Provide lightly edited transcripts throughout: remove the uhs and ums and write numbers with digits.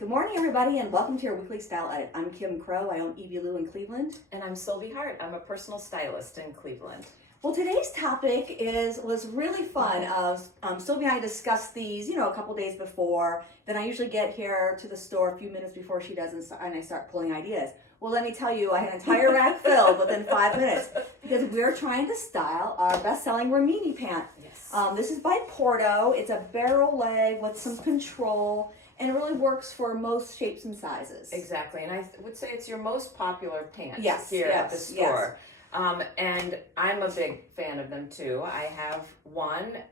Good morning, everybody, and welcome to your weekly style edit. I'm Kim Crow. I own Evie Lou in Cleveland. And I'm Sylvie Hart. I'm a personal stylist in Cleveland. Well, today's topic was really fun. Sylvie and I discussed these, a couple days before. Then I usually get here to the store a few minutes before she does, and I start pulling ideas. Well, let me tell you, I had an entire rack filled within 5 minutes because we're trying to style our best-selling Rimini Pant. Yes. This is by Porto. It's a barrel leg with some control, and it really works for most shapes and sizes. Exactly, and I would say it's your most popular pant here at the store. Yes. And I'm a big fan of them too. I have I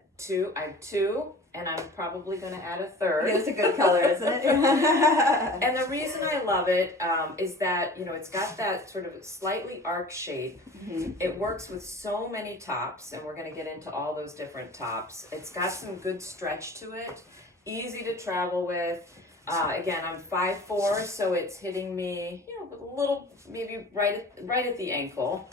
have two, and I'm probably going to add a third. It's a good color, isn't it? And the reason I love it is that, it's got that sort of slightly arc shape. Mm-hmm. It works with so many tops, and we're going to get into all those different tops. It's got some good stretch to it. Easy to travel with. Again, I'm 5'4", so it's hitting me, with a little, maybe right at the ankle.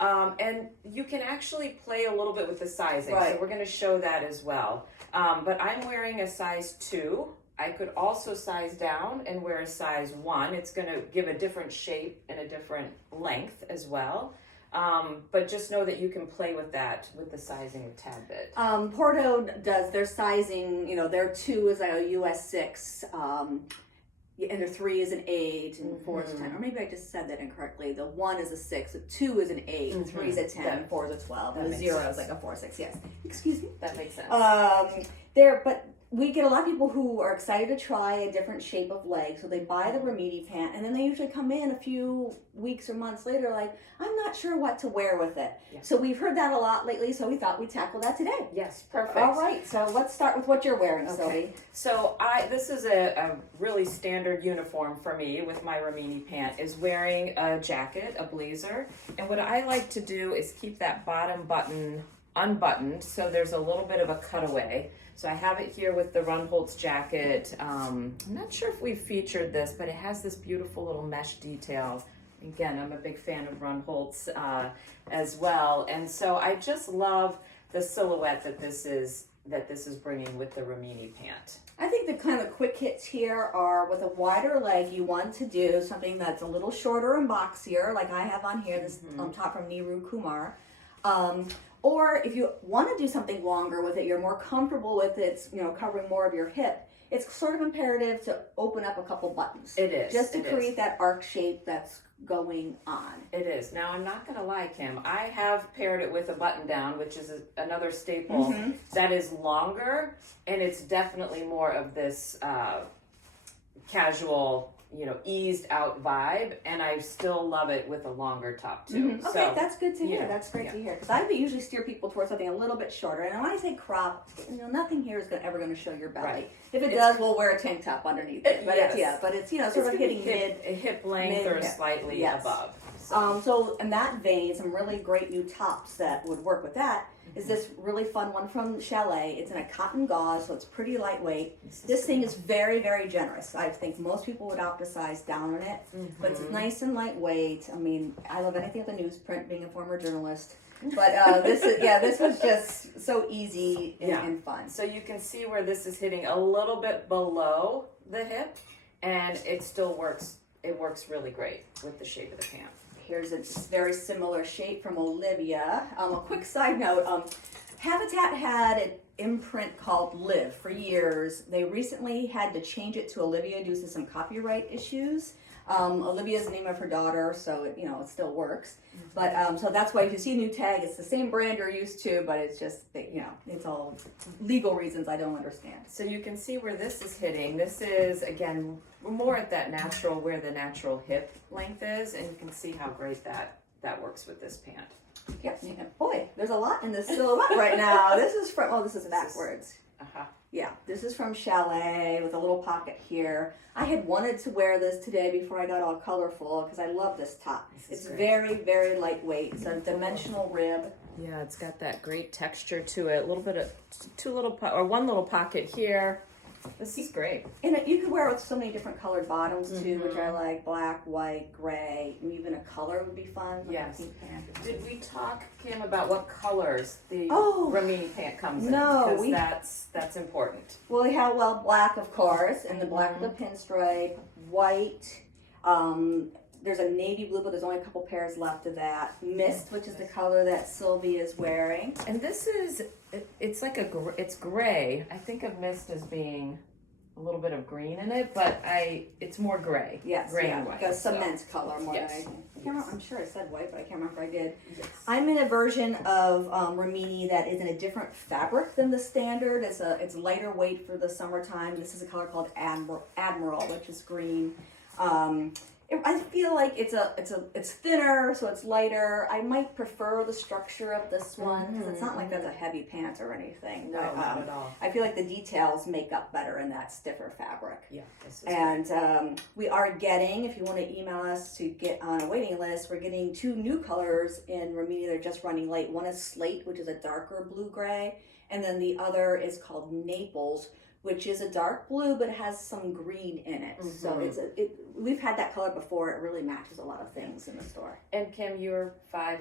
And you can actually play a little bit with the sizing, so we're going to show that as well. But I'm wearing a size 2. I could also size down and wear a size 1. It's going to give a different shape and a different length as well. But just know that you can play with that, with the sizing a tad bit. Porto does their sizing, their 2 is like a US 6, and their 3 is an 8, and 4 is a 10. Or maybe I just said that incorrectly. The 1 is a 6, the 2 is an 8, the 3 is a 10, and 4 is a 12, and the 0 is like a 4, 6, yes. Excuse me? That makes sense. But we get a lot of people who are excited to try a different shape of leg, so they buy the Rimini Pant, and then they usually come in a few weeks or months later like, I'm not sure what to wear with it. Yeah. So we've heard that a lot lately, so we thought we'd tackle that today. Yes, perfect. All right, so let's start with what you're wearing, Sylvie. So this is a really standard uniform for me with my Rimini Pant, is wearing a jacket, a blazer, and what I like to do is keep that bottom button unbuttoned, so there's a little bit of a cutaway. So I have it here with the Runholtz jacket. I'm not sure if we've featured this, but it has this beautiful little mesh detail. Again, I'm a big fan of Runholtz as well. And so I just love the silhouette that this is bringing with the Rimini Pant. I think the kind of quick hits here are with a wider leg, you want to do something that's a little shorter and boxier, like I have on here, this top from Niru Kumar. Or if you want to do something longer with it, you're more comfortable with it, covering more of your hip, it's sort of imperative to open up a couple buttons. It is. Just to create that arc shape that's going on. It is. Now, I'm not going to lie, Kim. I have paired it with a button down, which is another staple that is longer, and it's definitely more of this casual, eased out vibe, and I still love it with a longer top too. Okay, so, that's good to hear. That's great to hear, because I usually steer people towards something a little bit shorter. And when I say crop, nothing here is ever going to show your belly. Right. If it does, we'll wear a tank top underneath it. But it's sort of hitting hip length or slightly above. So in that vein, some really great new tops that would work with that is this really fun one from Chalet. It's in a cotton gauze, so it's pretty lightweight. This thing is very, very generous. I think most people would opt to size down on it, but it's nice and lightweight. I mean, I love anything with a newsprint, being a former journalist. But this was just so easy and fun. So you can see where this is hitting a little bit below the hip, and it still works. It works really great with the shape of the pant. Here's a very similar shape from Olivia. A quick side note, Habitat had an imprint called Live for years. They recently had to change it to Olivia due to some copyright issues. Olivia's the name of her daughter, so it still works. But so that's why if you see a new tag, it's the same brand you're used to, but it's just it's all legal reasons I don't understand. So you can see where this is hitting. This is again more at that natural, where the natural hip length is, and you can see how great that works with this pant. Yep. Boy, there's a lot in this silhouette right now. This is backwards. Yeah, this is from Chalet with a little pocket here. I had wanted to wear this today before I got all colorful because I love this top. It's very, very lightweight. It's a dimensional rib. Yeah, it's got that great texture to it. A little bit of one little pocket here, This is great. And you could wear it with so many different colored bottoms too, which I like: black, white, gray, and even a color would be fun. Like Yes. a pink pant. Did we talk, Kim, about what colors the Rimini pant comes in? No, because that's important. Well, we have black, of course, and the black with the pinstripe, white. There's a navy blue, but there's only a couple pairs left of that. Mist, which is the color that Sylvie is wearing. And this is, it's like it's gray. I think of mist as being a little bit of green in it, but it's more gray. Yes, gray and white. Like a cement color more than anything. I'm sure I said white, but I can't remember if I did. Yes. I'm in a version of Rimini that is in a different fabric than the standard. It's lighter weight for the summertime. This is a color called Admiral, which is green. I feel like it's thinner, so it's lighter. I might prefer the structure of this one because it's not like that's a heavy pant or anything. No, but, not at all. I feel like the details make up better in that stiffer fabric. Yeah, this is and we are getting, if you want to email us to get on a waiting list, we're getting 2 new colors in Rimini. They're just running late. One is Slate, which is a darker blue-gray, and then the other is called Naples, which is a dark blue but has some green in it. So we've had that color before. It really matches a lot of things in the store. And Kim, you're 5'2"?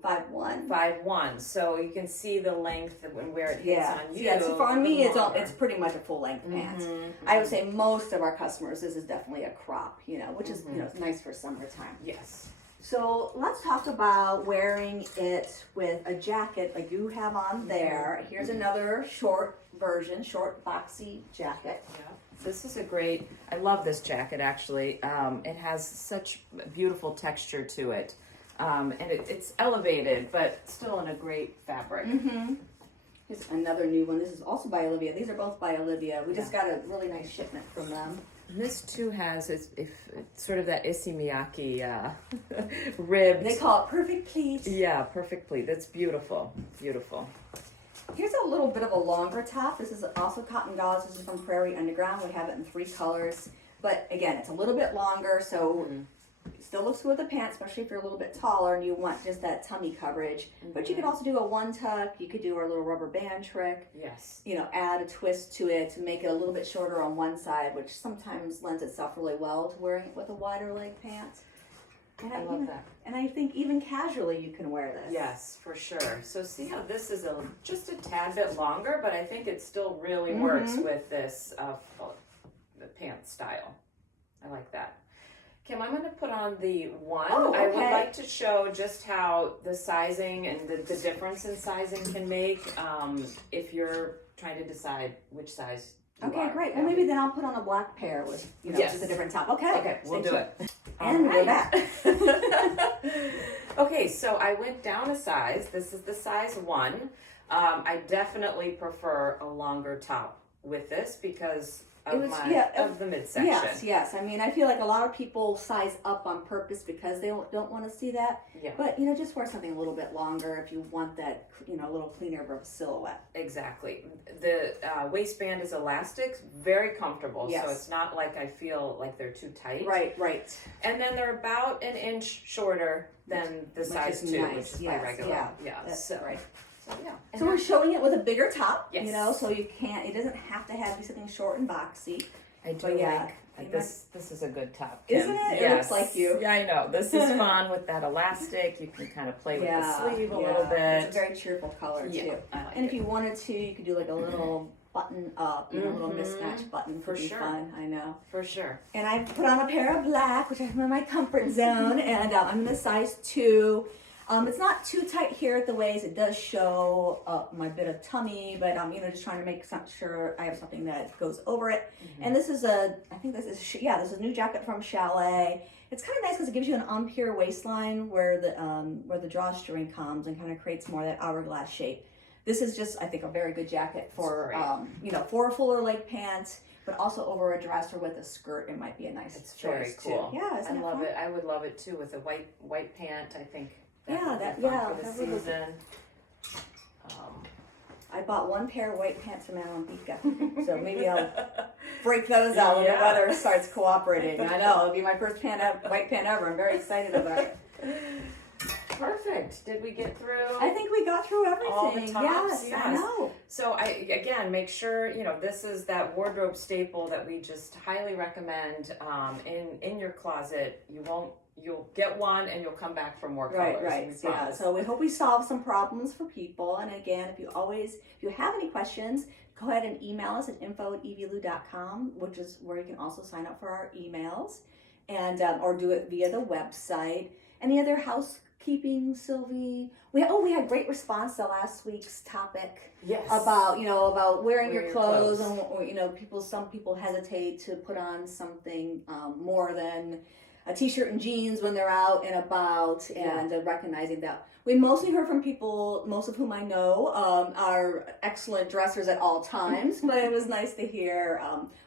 5'1". 5'1", so you can see the length and where it hits on you. Yeah, so for me, it's pretty much a full length pant. I would say most of our customers, this is definitely a crop, which is it's nice for summertime. Yes. So let's talk about wearing it with a jacket like you have on there. Here's another short version, short boxy jacket. Yeah. This is a great, I love this jacket actually. It has such beautiful texture to it. And it's elevated, but still in a great fabric. Here's another new one. This is also by Olivia. These are both by Olivia. We just got a really nice shipment from them. And this too has sort of that Issey Miyake ribbed. They call it perfect pleat. Yeah, perfect pleat. That's beautiful, beautiful. Here's a little bit of a longer top. This is also cotton gauze. This is from Prairie Underground. We have it in 3 colors. But again, it's a little bit longer, so it still looks good with the pants, especially if you're a little bit taller and you want just that tummy coverage. But you could also do a one tuck. You could do our little rubber band trick. Yes. Add a twist to it to make it a little bit shorter on one side, which sometimes lends itself really well to wearing it with a wider leg pant. And I love that. And I think even casually you can wear this. Yes, for sure. So see how this is just a tad bit longer, but I think it still really works with this the pant style. I like that. Kim, I'm going to put on the one. Oh, okay. I would like to show just how the sizing and the difference in sizing can make if you're trying to decide which size you Okay, are. great. Well, maybe then I'll put on a black pair with, just a different top. Okay. Okay, we'll do it. And we're back. Okay, so I went down a size. This is the size 1. I definitely prefer a longer top with this because of the midsection. Yes. I mean, I feel like a lot of people size up on purpose because they don't want to see that. Yeah. But, just wear something a little bit longer if you want that, a little cleaner of a silhouette. Exactly. The waistband is elastic, very comfortable. Yes. So it's not like I feel like they're too tight. Right. And then they're about an inch shorter than the size 2, which is my regular. Yeah. That's right. So yeah. So we're showing it with a bigger top, Yes. so it doesn't have to be something short and boxy. I do like this is a good top, Kim. Isn't it? Yes. It looks like you. Yeah, I know. This is fun with that elastic. You can kind of play with the sleeve a little bit. It's a very cheerful color too. I like and if you wanted to, you could do like a little button up, a little mismatched button for could be sure. fun. I know. For sure. And I put on a pair of black, which I'm in my comfort zone, and I'm in a size 2. It's not too tight here at the waist. It does show my bit of tummy, but just trying to make sure I have something that goes over it. And this is this is a new jacket from Chalet. It's kind of nice because it gives you an empire waistline where the drawstring comes and kind of creates more of that hourglass shape. This is just, I think, a very good jacket for for a fuller leg pant, but also over a dress or with a skirt. It might be a nice choice. Very cool. Too. Yeah, I love it. I would love it too with a white pant. I think. For the season. I bought 1 pair of white pants from Alambica, so maybe I'll break those out when the weather starts cooperating. I know, it'll be my first white pant ever. I'm very excited about it. Perfect. Did we get through? I think we got through everything. All the tops? Yes, I know. So again, make sure, this is that wardrobe staple that we just highly recommend in your closet. You'll get one and you'll come back for more colors. Right. Yeah. So we hope we solve some problems for people. And again, if you have any questions, go ahead and email us at info@evielou.com, which is where you can also sign up for our emails, and or do it via the website. Any other housekeeping, Sylvie? We had great response to last week's topic. Yes. About wearing Wear your your clothes, clothes. and some people hesitate to put on something more than a t-shirt and jeans when they're out and about, and recognizing that. We mostly heard from people, most of whom I know are excellent dressers at all times, but it was nice to hear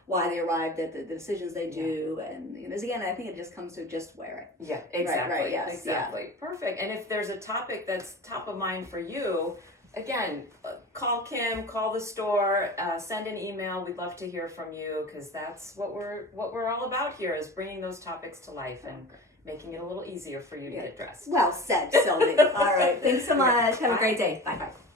why they arrived at the decisions they do. And again, I think it just comes to just wear it. Yeah, exactly. Right, yes, exactly. Perfect. And if there's a topic that's top of mind for you, again, call Kim, call the store, send an email. We'd love to hear from you, because that's what we're all about here, is bringing those topics to life and making it a little easier for you to get dressed. Well said, Sylvie. All right. Thanks so much. Have a great day. Bye-bye.